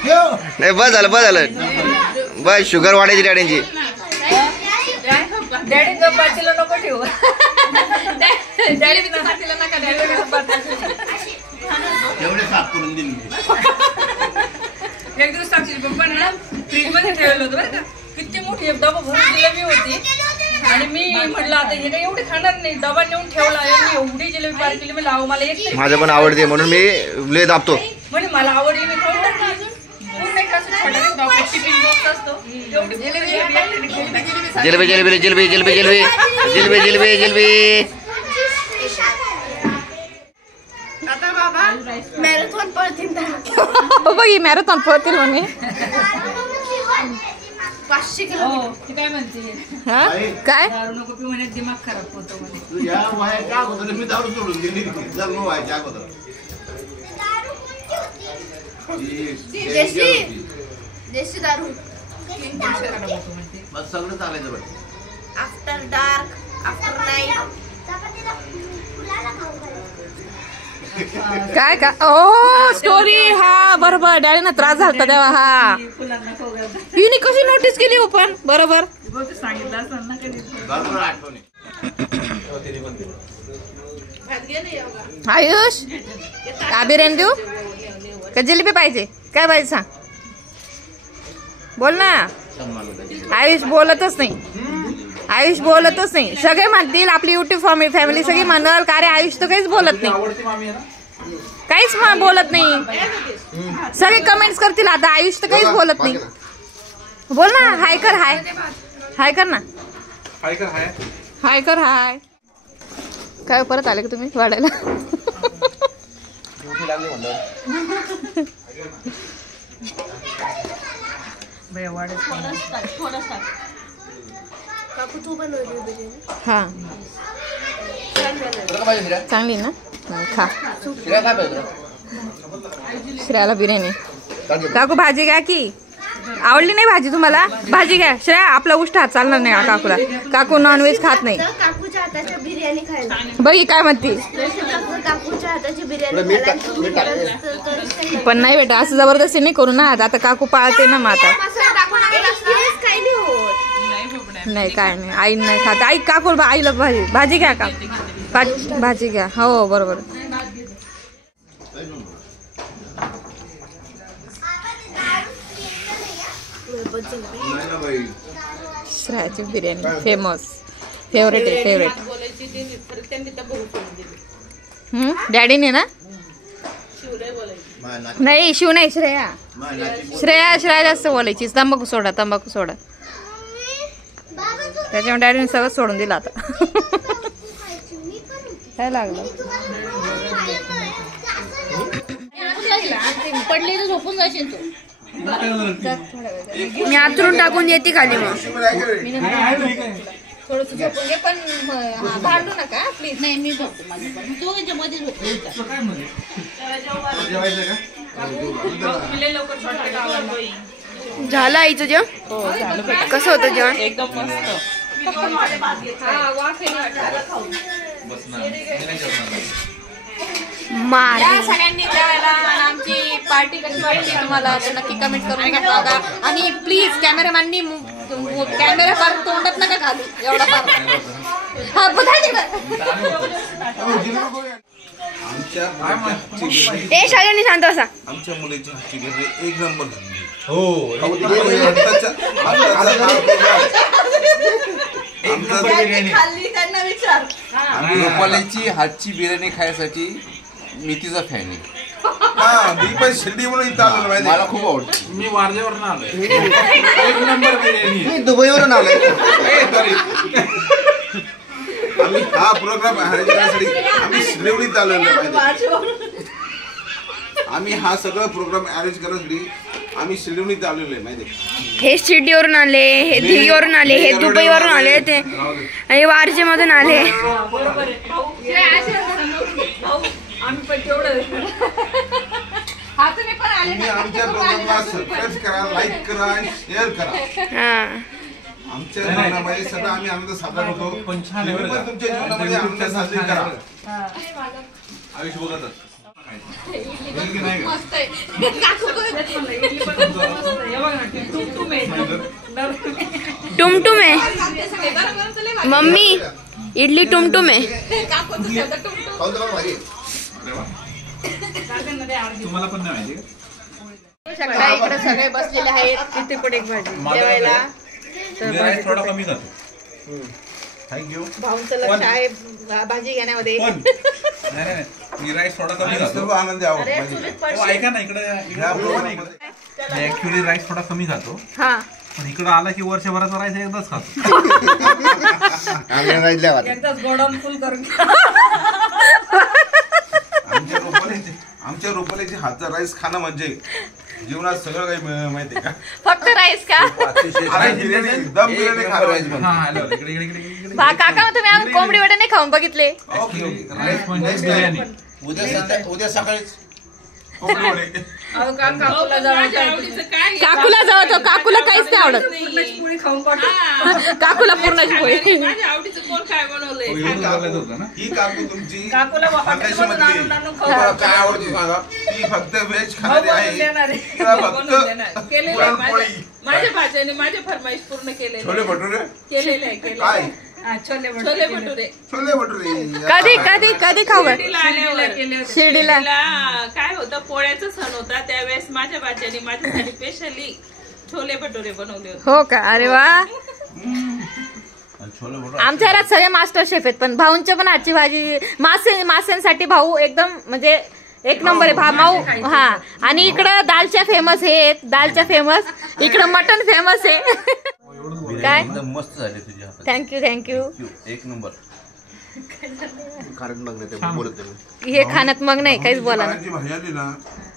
नाही बस झालं बस, शुगर वाढायची डॅडींची. डॅडी गप्पातीला नको ठेवू. डॅडी गप्पातीला नका एक दिवस साक्षी पप्पा ना फ्रीज मध्ये ठेवलं होतं बरं का. किती मोठी एक डबा भरून जिलेबी होती आणि मी म्हटलं आता हे काही एवढे खाणार नाही, डबा नेऊन ठेवला. एवढी जिलेबी पार केली, मी लावू मला एक माझं पण आवडते म्हणून मी लय दाबतो. म्हणजे मला आवडली, मी खाऊन टाकली अजून. पूर्ण एक असं छोटा टिफिन बॉक्स असतो तेवढी जिलेबी जिलेबी जिलेबी जिलेबी जिलेबी जिलेबी जिलेबी जिलेबी जिलेबी. आता बाबा मॅरेथॉन पळतील बघ ही मॅरेथॉन पळतील म्हणे. 500 किलो. हो ती काय म्हणते, हा काय दारू नको पिऊ म्हणे, दिमाग खराब होतो म्हणे. मी दारू सोडून दिली, लग्न व्हायच्या अगोदर. देशी दारू बस सगळं चालायचं बघ. After dark after night. काय काय ओ स्टोरी. हा बरोबर, डॅडीना त्रास झाला तेव्हा. हा फुलांना खाऊ घालतात. हिने कशी नोटीस केली हो पण. बरोबर बहुतेक सांगितलं असं ना कधी. बरोबर आठवणी. आयुष का बिर्याणी देऊ का जिलेबी पाहिजे, काय पाहिजे सांग, बोल ना. आयुष बोलतच नाही, आयुष बोलतच नाही. सगळे म्हणतील, आपली युट्यूब फॅमिली सगळी म्हणाल का रे आयुष तर काहीच बोलत नाही, काहीच बोलत नाही. सगळे कमेंट्स करतील आता आयुष तर काहीच बोलत नाही. बोल ना, हाय कर, हाय हाय कर ना, हाय कर, हाय हाय कर, हाय. काय परत आले का तुम्ही वाढायला. हा चांगली ना, खा. श्रेयाला बिर्याणी. काकू भाजी घ्या की, आवडली नाही भाजी तुम्हाला, भाजी घ्या. श्रेया आपला उष्ट हात चालणार नाही काकूला, काकू नॉनव्हेज खात नाही. काकूच्या हाताची बिर्याणी खायला. बघी काय म्हणते. काकूच्या हाताची बिर्याणी खायला. पण नाही बेटा, असं जबरदस्ती नाही करू ना. आता काकू पाळते ना मग आता. काही नाही होत. नाही काय नाही, आई नाही खात. आई काकू आईला भाजी, भाजी घ्या का, भाजी घ्या. हो बरोबर. श्रेयाची बिर्याणी फेमस, फेवरेट आहे, फेवरेट. डॅडीने ना, नाही शिव नाही, श्रेया श्रेया जास्त बोलायची. तंबाखू सोडा, तंबाखू सोडा. त्याच्यामुळे डॅडीने सगळं सोडून दिलं आता. काय लागलं पडली तर झोपून जाशील तू. मी आतरून टाकून येते खाली. मग थोडस झोपून घे, पण भांडू नका प्लीज. नाही मी झोपतो, माझं तू मध्ये झोपून झालं आईचं जेवण. कसं होतं जेवण. एकदम मस्त. सगळ्यांनी जेवायला. आमची पार्टी कशी वाटली तुम्हाला ते नक्की कमेंट करून सांगा. आणि प्लीज कॅमेरामॅननी कॅमेरा फार तोंडात नका घालू एवढा फार. हा ए सगळ्यांनी शांत बसा. आमच्या मुलीची हातची बिर्याणी एक नंबर झाली. गोपालाची हातची बिर्याणी खायसाठी मी तिचा फॅन आहे. मी पण शिर्डी म्हणून इथं आलेलो माहिती मला खूप आवडते. मी वारजेवरून आलोय. एक नंबर बिर्याणी. मी दुबईवरून आलोय. आम्ही हा प्रोग्राम करण्यासाठी आम्ही शिर्डीत आलेलो माहिती. आम्ही हा सगळं प्रोग्राम अरेंज करण्यासाठी आम्ही शिर्डीत आलेलो आहे माहिती. हे शिर्डीवरून आले, हे दिल्लीवरून आले, हे दुबईवरून आले, ते हे वारजे मधून आले. आम्ही पण तेवढं. तुम्ही आमच्या प्रोग्रामला सबस्क्राईब करा, लाईक करा आणि शेअर करा. हा आमच्या जीवनामध्ये सगळं आम्ही आनंद साजरा करतो. तुम्ही पण तुमच्या जीवनामध्ये आनंद साजरी करा. आयुष बघत मस्त आहे. काकू टुमटुम आहे मम्मी, इडली टुमटुम आहे. खाऊन तर बघ भारी आहे. तुम्हाला पण नाही माहिती शकता इकडे सगळे बसलेले आहेत. किती पण एक भाजी जेवायला. तर भाजी थोडा कमी खातो. थँक्यू. भाऊंचं लक्ष आहे भाजी घेण्यामध्ये. नाही, मी राईस थोडा कमी खातो. सर्व आनंदी आहोत. अरे चुलीत पडशील. ऐका ना, इकडे ऍक्च्युली राईस थोडा कमी खातो, हा पण इकडे आला की वर्षभराचा राईस एकदाच खातो. आम्ही राहिल्या वाटत. एकदाच गोडाऊन फुल करून आमच्या रुपालीचे हातचा राईस खाणं म्हणजे जीवनात सगळं काही माहितीये का. फक्त राईस का? अरे बिर्याणी, दम बिर्याणी खा राईस बनतो. हा, आलो, इकडे इकडे इकडे इकडे. काका तुम्ही अजून कोंबडी वडे नाही खाऊन बघितले? Okay okay. राईस म्हणजे बिर्याणी. उद्या सकाळीच कोंबडी वडे. काकूला जावं काकूला जाऊ तो, काकूला काहीच नाही आवडत. पुरी खाऊन पाठव. काकूला पूर्णाची पोळी. माझ्या आवडीचं कोण काय बनवलंय? ही काकू तुमची काकूला हॉटेलमधून आणून आणून खाऊ तुम्हाला काय आवडते सांगा. ती फक्त व्हेज खाणारी आहे. तिला फक्त केलेलं आहे पुरणपोळी. माझ्या भाज्याने माझे फरमाईश पूर्ण केलेले छोले भटुरे केलेले आहे केलेले काय आहे. छोले भटुरे छोले भटुरे कधी खाऊ गं? शिर्डीला आल्यावर केले होते. शिर्डीला. शिर्डीला काय होतं, पोळ्याचा सण होता त्यावेळेस माझ्या भाज्याने माझ्यासाठी स्पेशली छोले भटुरे बनवले होते. हो का? अरे वा. छोले भटुरे. आमच्या घरात सगळे मास्टर शेफ आहेत, पण भाऊंच्या पण हातची भाजी. मास्यांसाठी भाऊ एकदम म्हणजे एक नंबर आहे. भाऊ हा. आणि इकडं दालच्या फेमस आहेत. दालच्या फेमस. इकडं मटन फेमस आहे. काय? एकदम मस्त झाले तुझ्या हातात. थँक्यू. एक नंबर. कारण बघ ना ते बोलत नाही. हे खाण्यात मग नाही काहीच बोला ना. बाळाची भाजी आली ना.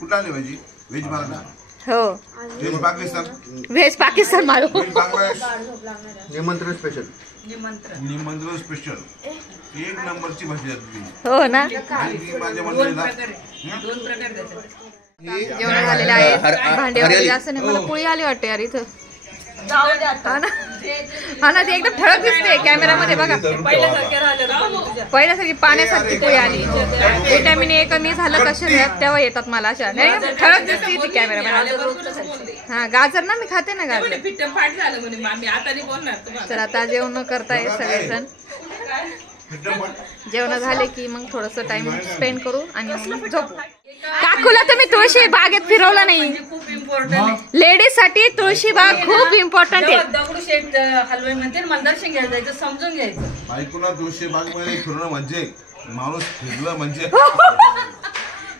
कुठं आली भाजी? व्हेज बांगला, हो, व्हेज पाकिस्तान, व्हेज पाकिस्तान मारू. व्हेज बांगलादेश. निमंत्रण स्पेशल. निमंत्रण स्पेशल. एक नंबरची भाजी आहे तुझी. हो ना. आणि ती माझ्या मंडळीला दोन प्रकार त्याचे. जेवण झालेले आहेत. भांडे वगैरे जास्त नाही. मला पोळी आली वाटते यार इथं. हा ना, हा ना, ती एकदम ठळक दिसते कॅमेरामध्ये बघा. पहिल्यासारखे राहिले ना. पहिल्यासारखी पाण्यासारखी पोळी आली. विटॅमिन ए कमी झालं कसे तेव्हा येतात मला अशा. नाही ठळक दिसते ती कॅमेरामध्ये. हा गाजर ना, मी खाते ना गाजर. पिट्ट फाट झालं म्हणे मामी, आता नाही बोलणार तुम्हाला. तर आता जेवण करताय सगळेजण. जेवण झाले की मग थोडस टाइम स्पेंड करू आणि मग झोपू. काकूला तुम्ही तुळशी बागेत फिरवलं नाही. खूप इम्पॉर्टंट. लेडीज साठी तुळशी बाग खूप इम्पॉर्टंट आहे. दगडूशेठ हलवाई म्हणते मला दर्शन घ्यायला जायचं, समजून घ्यायचं. बायकोला तुळशी बाग मध्ये फिरणं म्हणजे माणूस फिरलं म्हणजे.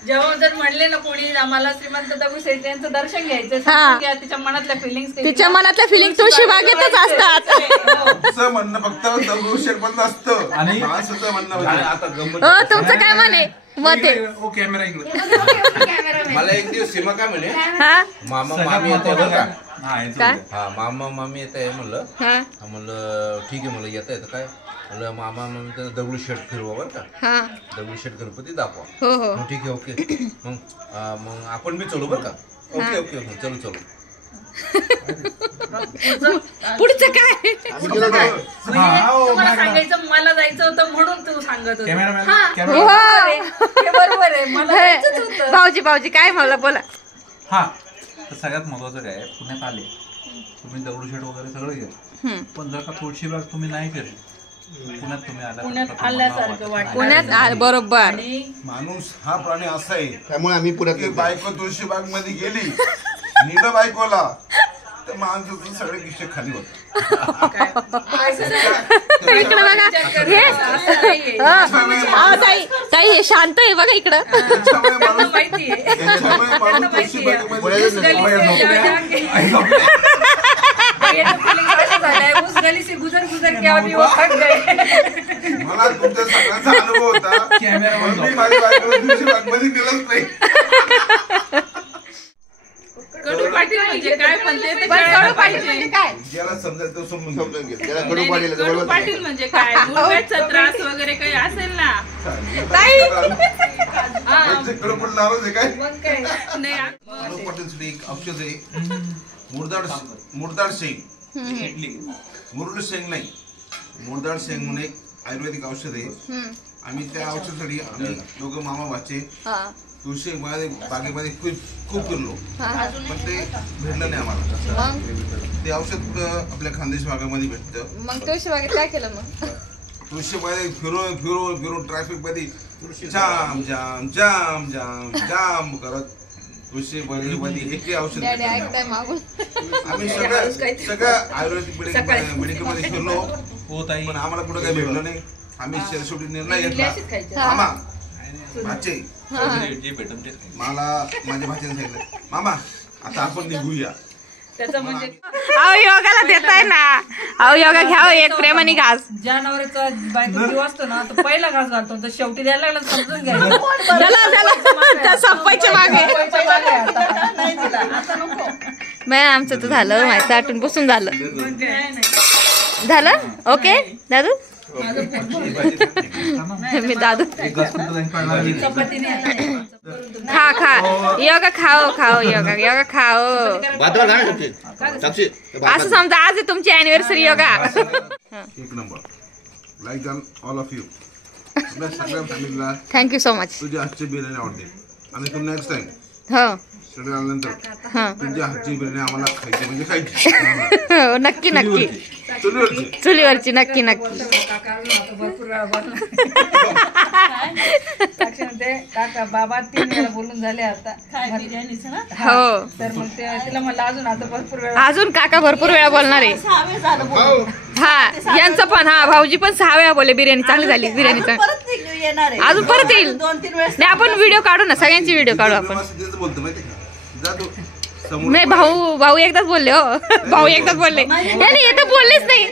जेव्हा जर म्हणले ना कोणी आम्हाला श्रीमंत दगडूशेठ यांचं दर्शन घ्यायचं, हा. समजून घ्या तिच्या मनातल्या फिलिंग्स. तिच्या मनातल्या फिलिंग तुळशी बागेतच असतात. तुमचं म्हणणं फक्त दगडूशेठ बंद असतं आणि माणसाचं म्हणणं म्हणजे. आता गंमत. तुमचं काय म्हणे मत आहे? ओ कॅमेरा इकडे. मला एक दिवस सीमा काय म्हणे, हा मामा मामी येत आहे बरं का. हा, याचं काय? बोलू. हा, मामा मामी येत आहे म्हणलं. हा म्हणलं ठीक आहे, म्हणलं येत आहे तर काय म्हणलं, मामा मामी तर दगडूशेठ फिरवा बरं का, हा दगडूशेठ गणपती दाखवा. हो हो. मग ठीक आहे, ओके. मग आपण बी चलू बरं का. ओके ओके ओके, चलो चलो. पुढचं काय? आम्ही गेलो काय? तुम्हाला सांगायचं मला जायचं होतं म्हणून तू सांगत होता. कॅमेरामॅन हो. हे बरोबर आहे, मला जायचंच होतं. भाऊजी काय मला बोला. हा, तर सगळ्यात महत्वाचं काय आहे, पुण्यात आले तुम्ही दगडूशेठ वगैरे सगळं घ्या, पण जर का तुळशीबाग तुम्ही नाही केली, पुण्यात तुम्ही पुण्यात आल्यासारखं वाटतं. पुण्यात बरोबर. आणि माणूस हा प्राणी असा आहे त्यामुळे आम्ही पुण्यात की गेलो. बायको तुळशी बाग मध्ये गेली निड बायकोला तर माणसाचं सगळे किस्से खाली होत. इकडे बघा हे. ताई हे शांत आहे बघा इकडं. त्याच्यामुळे माणूस माहितीये तुळशी बागेमध्ये उस गली से गुजर गुजर के अभी वो थक गए. मला तुमच्या सगळ्यांचा अनुभव होता. मी माझ्या बायकोला तुळशी बाग मध्ये गेलोच नाही. कडू पाटील म्हणजे काय, पण ते तर पण कळायला कडू पाटील पाहिजे. म्हणजे काय? ज्याला समजेल तो समजून समजून घे. त्याला कडू नाही, पाडील कडू पाटील म्हणजे काय, मुंग्याचा त्रास वगैरे काही असेल ना. कडू पण नाराज आहे काय. मग काय नाही. कडू पाटीलसाठी एक औषध आहे, मुरदाड शेंग. मुरुड शेंग नाही, मुरदाड शेंग म्हणून एक आयुर्वेदिक औषध आहे. आम्ही त्या औषधासाठी आम्ही दोघं मामा भाचे तुळशी बागेमध्ये खूप फिरलो पण ते भेटलं नाही आम्हाला. ते औषध आपल्या खानदेश भागामध्ये भेटतं. मग तुळशी बागेत काय केलं मग? तुळशी बागेत फिरून ट्रॅफिक मध्ये जाम जाम जाम जाम जाम करत तुळशी बागेमध्ये एक औषध ऐकताय मागून? आम्ही सगळं आयुर्वेदिक मेडिकल मध्ये फिरलो पण आम्हाला कुठं काही भेटलं नाही. आम्ही शेवटी निर्णय घेतला. मामा भाचे मला माझ्या भाच्याने सांगितलं मामा आता आपण निघूया. त्याचं म्हणजे अहो योगाला देताय ना. अहो योगा घ्यावं एक प्रेमाने घास. ज्या नवऱ्याचा बायको जीव असतो ना तो पहिला घास घालतो तर शेवटी द्यायला लागला समजून घ्यायचं. त्या संपायच्या मागे मॅम आमचं तर झालं माहिती आठवून बसून झालं. झालं ओके दादू. मी दादू खा योगा खाओ योगा खाओ. असं समजा आज आहे तुमची अॅनिव्हर्सरी योगा. एक number like than all of you. सगळ्या फॅमिलीला थँक्यू सो मच. तुझ्या हातची बिर्याणी आवडते आणि तू नेक्स्ट टाइम हो सगळे आल्यानंतर तुझ्या हातची बिर्याणी आम्हाला खायची म्हणजे खायची. हो नक्की नक्की चुलीवरची नक्की नक्की. भरपूर वेळा काका बाबा 3 वेळा बोलून झाले आता हो. तर मग तिला म्हणलं अजून आता भरपूर वेळा अजून काका भरपूर वेळा बोलणार आहे. हा यांचं पण हा भाऊजी पण 6 वेळा बोलले बिर्याणी चांगली झाली बिर्याणी चांगली. अजून परत येईल नाही आपण व्हिडिओ काढू ना सगळ्यांची व्हिडिओ काढू आपण. नाही भाऊ एकदाच बोलले हो. भाऊ एकदाच बोलले नाही हे तर बोललेच नाही.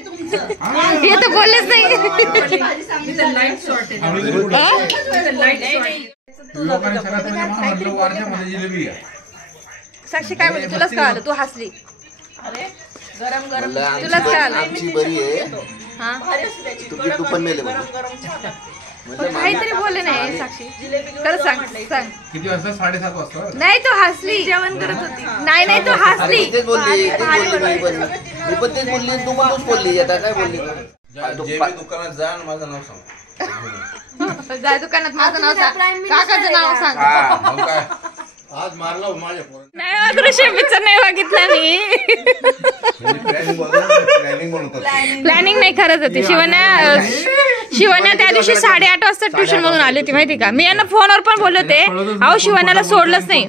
हे तर बोललेच नाही. साक्षी काय बोलली तुलाच कळालं तू हसली. तुलाच कळालं आमची बरी आहे तुझी तू पण मेले काहीतरी बोलले नाही साक्षी. खरं सांग किती वाजता 7:30 वाजता नाही तू हसली जेवण करत होती. नाही तू हसली. तेच बोलली मी पण तेच बोलली तू पण तूच बोलली आता काय बोलली. दुकानात जा आणि माझं नाव सांग. जाय दुकानात माझं नाव सांग काकाचं नाव सांग. काय आज मारला माझ्या नाही दृश्य पिक्चर नाही बघितला मी. प्लॅनिंग नाही खरंच होती. शिवण्या त्या दिवशी 8:30 वाजता ट्युशन मधून आली होती माहिती का. मी यांना फोनवर पण बोलले होते अहो शिवण्याला सोडलंच नाही.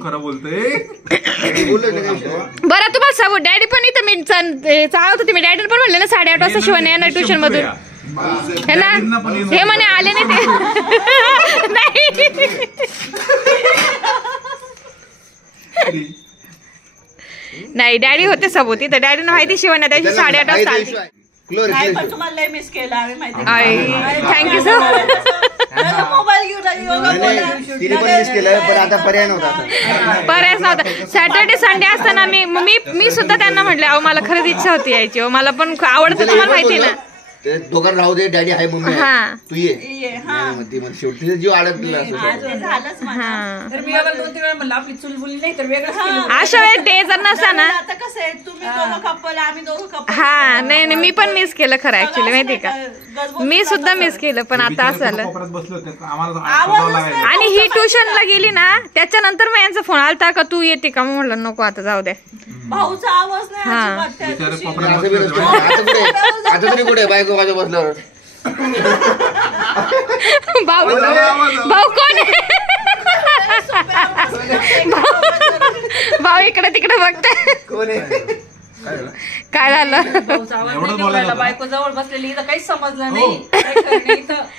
बरं तुम्हाला सांगू डॅडी पण इथं मी चालत होती. मी डॅडीला पण म्हणले ना 8:30 वाजता शिवण्या येणार ट्युशन मधून. हे ना हे म्हणे आले नाही ते नाही. नाही डॅडी होते सबोती तर डॅडीनं माहिती शिवण्या त्याची 8:30 वाजता आली. थँक्यू सो तिने पण मिस केलं पण आता पर्याय नव्हता. सॅटर्डे संडे असताना मी सुद्धा त्यांना म्हटलं अहो मला खरंच इच्छा होती यायची. मला पण आवडतं तुम्हाला माहिती ना. दोघांना राहू दे डॅडी आहे मम्मी हा तू ये शेवटी जीव अडकलेला तर मी 2-3 वेळा म्हणलं आपली चुलबुली नाही तर वेगळं. अशा वेळेस डे जर नसता ना हा नाही मी पण मिस केलं खरं ऍक्च्युली माहिती का. मी सुद्धा मिस केलं पण आता असं झालं. आणि ही ट्युशनला गेली ना त्याच्यानंतर मग यांचा फोन आलता का तू येते का. म्हटलं नको आता जाऊ द्या. भाऊचा आवाज नाही आता तरी कुठे बायको माझ्या बसल्यावर भाऊ कोण आहे. भाऊ इकडे तिकडे बघताय कोण आहे काय झालं. बायको जवळ बसलेली इथं काहीच समजलं नाही.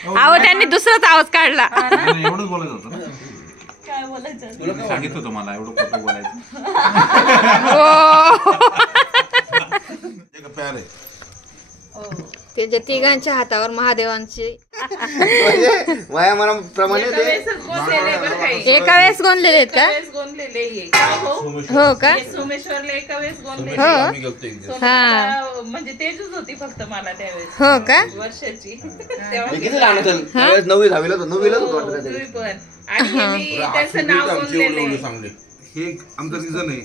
अहो त्यांनी दुसराच आवाज काढला. एवढंच बोलायचं होतं ना. काय बोलायचं सांगितलं होतं मला एवढं खोटं बोलायचं. त्याच्या तिघांच्या हातावर महादेवांची वयामानाप्रमाणे एका वेळेस गोंदलेले आहेत का. हो का सोमेश्वरला एका वेळेस हो हा म्हणजे तेजच होती फक्त मला त्यावेळेस हो का वर्षाची. किती लहान असेल त्यावेळेस 9वीला होतो. आणि त्याचं नाव बोललेलं हे आमचा रिझन आहे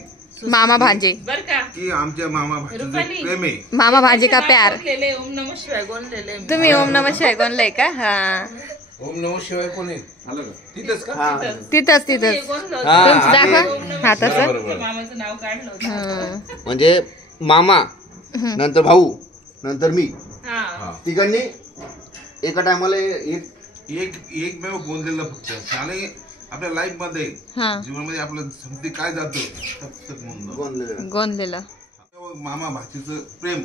मामा भांजे बर का की आमच्या मामा भाचे प्रेम आहे. मामा भांजे का प्यार. ओम नमः शिवाय गोंदलेले तुम्ही ओम नमः शिवाय गोंदलय का. हा ओम नमः शिवाय कोण आहे आलं का तिथंच का तिथंच तुमचं दाखवा हा तसं मामाचं नाव काढलं होतं. म्हणजे मामा नंतर भाऊ नंतर मी हा. तिघांनी एका टायमाला एक एकमेव गोंधलेलं फक्त आणि आपल्या लाईफ मध्ये हा जीवनामध्ये आपलं समती काय जातं तक म्हणून गोंधलेलं. गोंदलेलं मामा भाचीचं प्रेम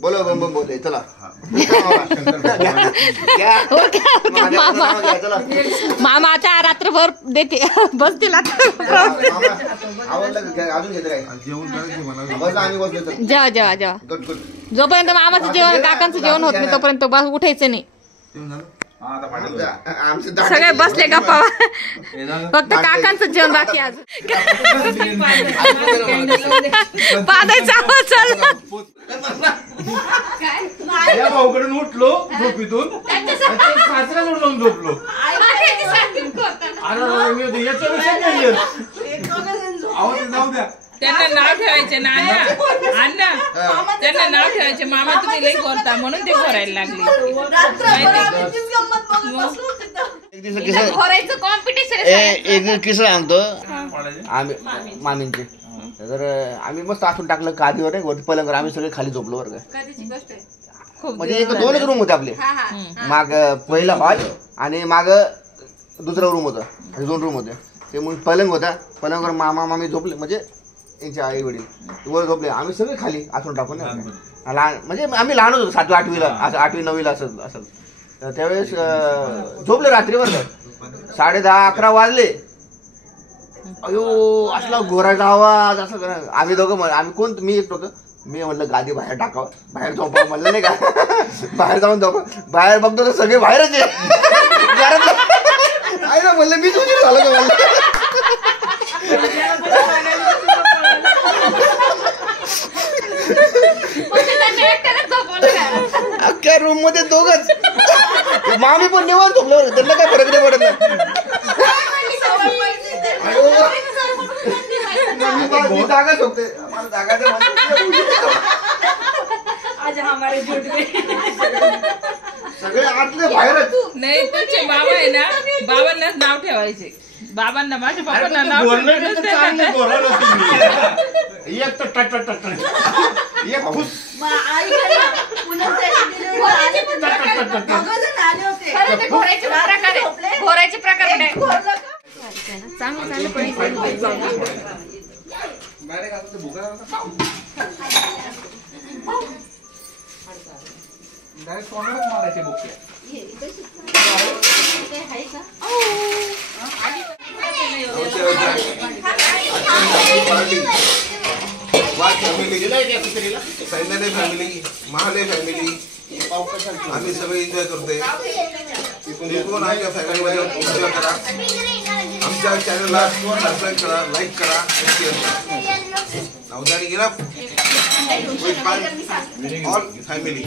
बोलो बम बम बोले चला मामा आता रात्रभर देते बसतील आता आवडलं का? अजून घेतं काय जेवण करायचं मला बस आम्ही बसलो तर जेवा जेवा जेवा गुड गुड जोपर्यंत मामाचं जेवण काकांचं जेवण होत नाही तोपर्यंत बस उठायचं नाही जेवण झालं आमचं सगळे बसले गप्पा फक्त काकांचं जेवण बाकी आज पादायचं चल या भाऊकडून उठलो झोपीतून सासऱ्या जाऊन झोपलो जाऊ द्या त्यांना नाव ठेवायचे ना अण्णा त्यांना नाव ठेवायचे मामा तुम्ही लई बोलता म्हणून ते बोलायला लागले. एक किस्सा सांगतो आम्ही मामींचे तर आम्ही मस्त आठवून टाकलं गादीवर आहे वरती पलंगावर आम्ही सगळे खाली झोपलो बरं का म्हणजे एक दोनच रूम होते आपले माग पहिला हॉल आणि माग दुसरा रूम होता आणि 2 रूम होते ते मग पलंग होता पलंगावर मामा मामी झोपले म्हणजे त्यांचे आई वडील वर झोपले आम्ही सगळे खाली आठवून टाकून लहान म्हणजे आम्ही लहान होतो 7वी 8वीला असं 8वी 9वीला असं तर त्यावेळेस झोपले रात्रीवर 10:30-11 वाजले अयो असला घोराचा आवाज असं आम्ही दोघं आम्ही कोण मी एक होतं मी म्हटलं गादी बाहेर टाकावं बाहेर झोपावं म्हणलं नाही का बाहेर जाऊन झोपा बाहेर बघतो तर सगळे बाहेरच आहे घरातलं आहे ना म्हणलं मीच उशीर झालं का म्हणलं अख्ख्या रूम मध्ये दोघच मामी पण निवांत झोपल्यावर त्यांना काय फरक नाही पडत मी जागा झोपते मला जागा सगळे आतले बाहेरच नाही तुमचे बाबा आहे ना बाबांनाच नाव ठेवायचे बाबांना माझ्या बाबांना नाव एक तर एक खुश घोराचे प्रकार चांगलं मारायचे बुके सैन्याने फॅमिली महाले फॅमिली आम्ही सगळे एन्जॉय करतोय इकडून आमच्या फॅमिलीमध्ये एन्जॉय करा आमच्या चॅनलला सबस्क्राईब करा लाईक करा शेअर करा नवदानी गेला ऑल फॅमिली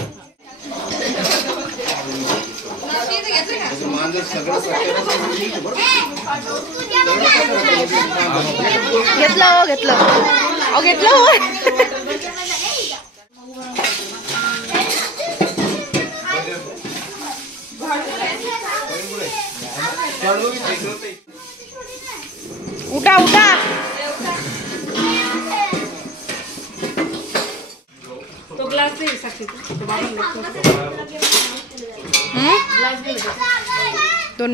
घेतलं उठा उठा तो ग्लास दे साक्षी दोन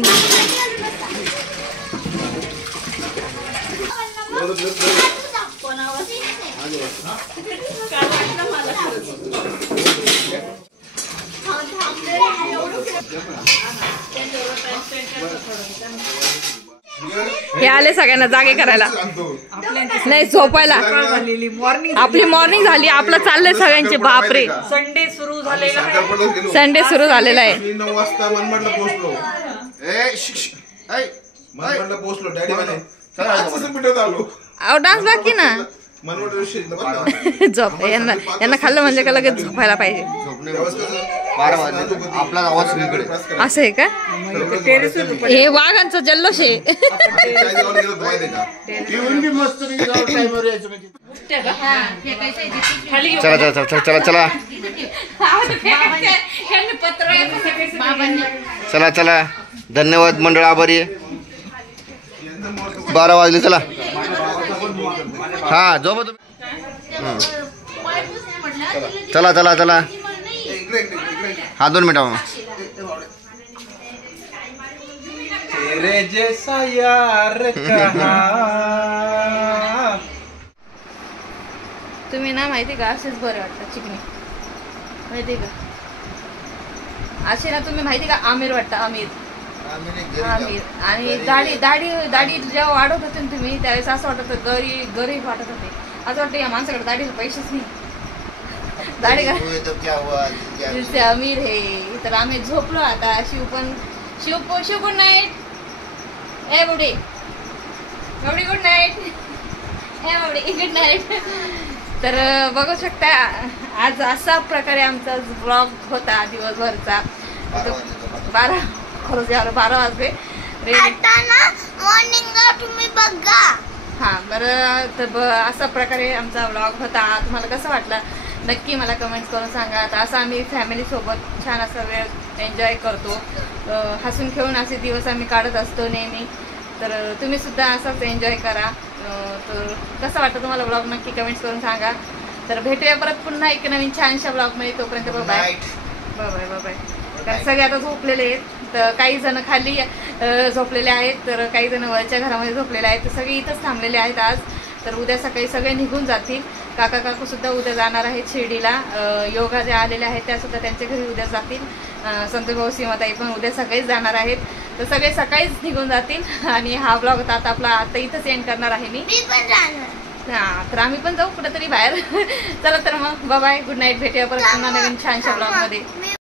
हे आले सगळ्यांना जागे करायला नाही झोपायला आपली मॉर्निंग झाली आपलं चाललंय सगळ्यांचे बापरे संडे सुरू झालेला संडे सुरू झालेला आहे 9 वाजता मनमाडला पोहोचलो मनमाडला पोहोचलो डॅडी म्हणे पिठवत आलो अहो डान्स बाकी ना मनमाड झोप यांना खाल्लं म्हणजे का लगेच झोपायला पाहिजे आपला आवाज सगळीकडे असं आहे का हे वाघांचा जल्लोष आहे चला चला चला चला चला चला चला, धन्यवाद मंडळ, आभारी आहे. 12 वाजले, चला. हा झोपा तुम्ही. चला चला चला. हा 2 मिनिटं. तेरे जैसा यार कहा. तुम्ही ना माहिती का असेच बरे वाटतात चिकनी, माहिती का असे ना तुम्ही माहिती का आमिर वाटता, आमिर. आणि दाढी दाढी दाढी जेव्हा वाढवत होते ना तुम्ही त्यावेळेस असं वाटत होतं गरीब वाटत होते. असं वाटतं या माणसाकडे दाढीला पैसेच नाही, दाढी करा आमिर हे. तर आम्ही झोपलो आता. Shiv good night. ए बुडी गुड नाईट. ए बुडी गुड नाईट. तर बघू शकता आज असा प्रकारे आमचा ब्लॉग होता दिवसभरचा. 12 वाजले. तुम्ही बघा. हा बरं, तर असा प्रकारे आमचा ब्लॉग होता. तुम्हाला कसं वाटलं नक्की मला कमेंट्स करून सांगा. आता असं आम्ही फॅमिलीसोबत छान असा वेळ एन्जॉय करतो, हसून खेळून असे दिवस आम्ही काढत असतो नेहमी. तर तुम्ही सुद्धा असाच एन्जॉय करा. तर कसं वाटतं तुम्हाला ब्लॉग नक्की कमेंट्स करून सांगा. तर भेटूया परत पुन्हा एक नवीन छानशा ब्लॉगमध्ये. तोपर्यंत बाय बाय बाय बाय. कारण सगळे आता झोपलेले आहेत. तर काही जण खाली झोपलेले आहेत, तर काही जण वरच्या घरामध्ये झोपलेले आहेत. तर सगळे इथंच थांबलेले आहेत आज. तर उद्या सकाळी सगळे निघून जातील. काका काकू सुद्धा उद्या जाणार आहेत शिर्डीला. योगा ज्या आलेल्या आहेत त्या सुद्धा त्यांच्या घरी उद्या जातील. संतोष भाऊ सीमाताई पण उद्या सगळेच जाणार आहेत. तर सगळे सकाळीच निघून जातील. आणि हा ब्लॉग आता आपला आता इथंच एंड करणार आहे मी. हा, तर आम्ही पण जाऊ कुठेतरी बाहेर. चला तर मग बाय, गुड नाईट. भेटूया परत पुन्हा नवीन छानशा ब्लॉग मध्ये.